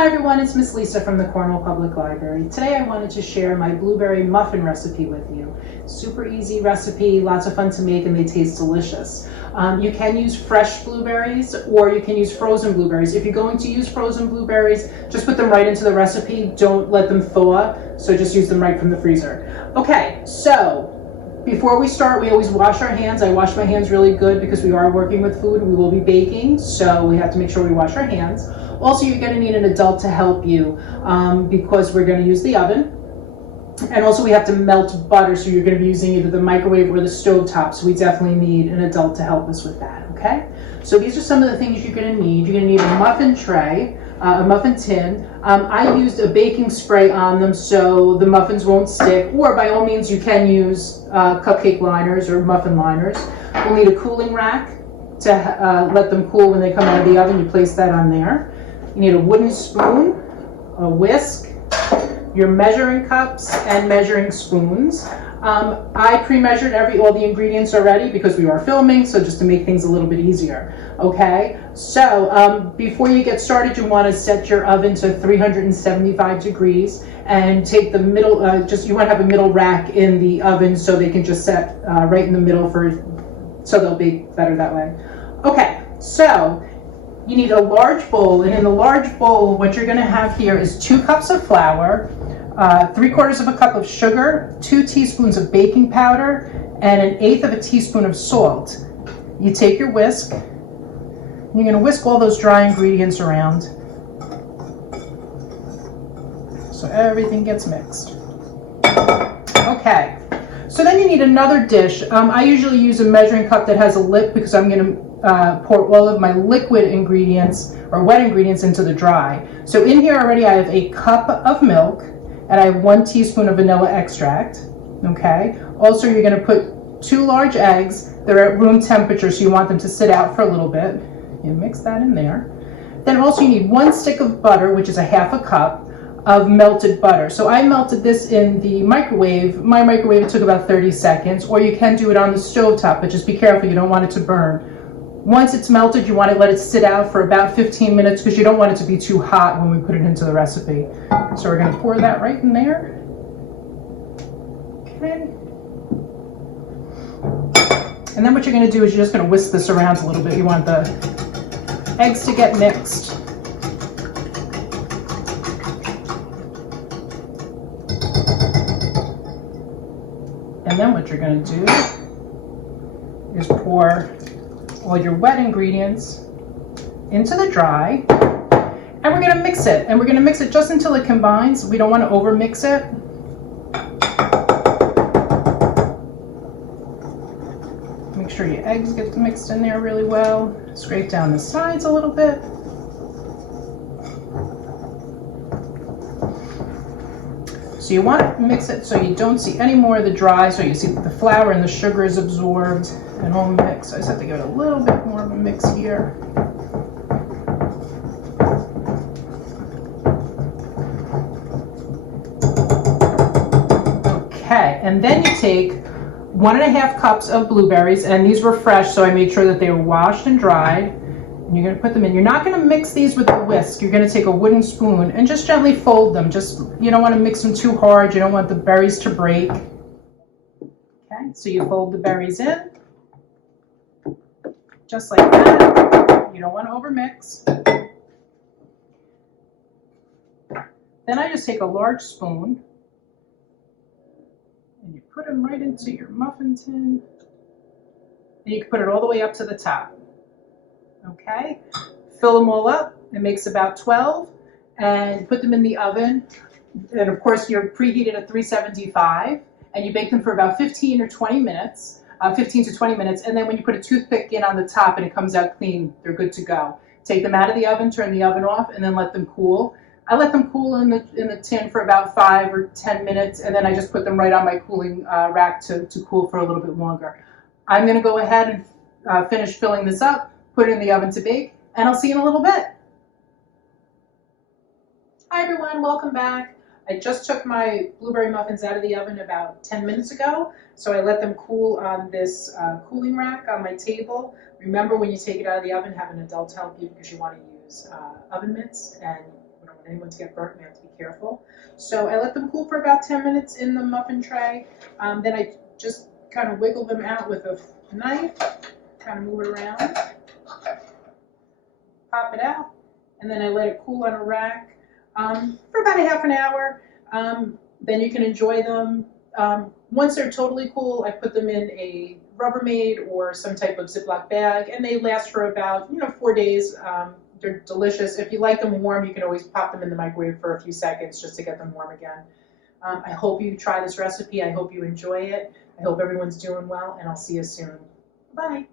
Hi everyone, it's Miss Lisa from the Cornwall Public Library. Today I wanted to share my blueberry muffin recipe with you. Super easy recipe, lots of fun to make, and they taste delicious. You can use fresh blueberries or you can use frozen blueberries. If you're going to use frozen blueberries, just put them right into the recipe. Don't let them thaw, so just use them right from the freezer. Okay, so before we start, we always wash our hands. I wash my hands really good because we are working with food. We will be baking, so we have to make sure we wash our hands. Also, you're going to need an adult to help you because we're going to use the oven. And also we have to melt butter, so you're going to be using either the microwave or the stove top. So we definitely need an adult to help us with that, okay? So these are some of the things you're going to need. You're going to need a muffin tray, a muffin tin. I used a baking spray on them so the muffins won't stick, or by all means you can use cupcake liners or muffin liners. We'll need a cooling rack to let them cool when they come out of the oven. You place that on there. You need a wooden spoon, a whisk, your measuring cups and measuring spoons. I pre-measured all the ingredients already because we are filming, so just to make things a little bit easier. Okay, so before you get started, you want to set your oven to 375 degrees and take the middle, you want to have a middle rack in the oven so they can just set right in the middle so they'll bake better that way. Okay, so you need a large bowl, and in the large bowl, what you're going to have here is 2 cups of flour, 3/4 of a cup of sugar, 2 teaspoons of baking powder, and 1/8 of a teaspoon of salt. You take your whisk, and you're going to whisk all those dry ingredients around so everything gets mixed. Okay, so then you need another dish. I usually use a measuring cup that has a lip because I'm going to pour all of my liquid ingredients or wet ingredients into the dry. So in here already I have a cup of milk and I have 1 teaspoon of vanilla extract. Okay. Also, you're going to put 2 large eggs. They're at room temperature, so you want them to sit out for a little bit. You mix that in there. Then also you need 1 stick of butter, which is a 1/2 cup of melted butter. So I melted this in the microwave. My microwave, it took about 30 seconds, or you can do it on the stove top, but just be careful, you don't want it to burn. Once it's melted, you want to let it sit out for about 15 minutes because you don't want it to be too hot when we put it into the recipe. So we're going to pour that right in there. Okay. And then what you're going to do is you're just going to whisk this around a little bit. You want the eggs to get mixed. And then what you're going to do is pour all your wet ingredients into the dry, and we're going to mix it, and we're going to mix it just until it combines. We don't want to over mix it. Make sure your eggs get mixed in there really well. Scrape down the sides a little bit. So you want to mix it so you don't see any more of the dry, so you see that the flour and the sugar is absorbed and all mixed. I just have to give it a little bit more of a mix here. Okay, and then you take 1.5 cups of blueberries, and these were fresh, so I made sure that they were washed and dried. And you're going to put them in. You're not going to mix these with a whisk. You're going to take a wooden spoon and just gently fold them. You don't want to mix them too hard. You don't want the berries to break. Okay, so you fold the berries in, just like that. You don't want to overmix. Then I just take a large spoon and you put them right into your muffin tin. And you can put it all the way up to the top. Okay, fill them all up. It makes about 12, and put them in the oven. And of course, you're preheated at 375, and you bake them for about 15 or 20 minutes, 15 to 20 minutes. And then when you put a toothpick in on the top and it comes out clean, they're good to go. Take them out of the oven, turn the oven off, and then let them cool. I let them cool in the tin for about 5 or 10 minutes, and then I just put them right on my cooling rack to cool for a little bit longer. I'm going to go ahead and finish filling this up. Put it in the oven to bake, and I'll see you in a little bit. Hi everyone, welcome back. I just took my blueberry muffins out of the oven about 10 minutes ago, so I let them cool on this cooling rack on my table. Remember, when you take it out of the oven, have an adult help you because you want to use oven mitts, and you don't want anyone to get burnt, we have to be careful. So I let them cool for about 10 minutes in the muffin tray. Then I just kind of wiggle them out with a knife, kind of move it around, pop it out, and then I let it cool on a rack for about a half an hour. Then you can enjoy them. Once they're totally cool, I put them in a Rubbermaid or some type of Ziploc bag, and they last for about 4 days. They're delicious. If you like them warm, you can always pop them in the microwave for a few seconds just to get them warm again. I hope you try this recipe. I hope you enjoy it. I hope everyone's doing well, and I'll see you soon. Bye.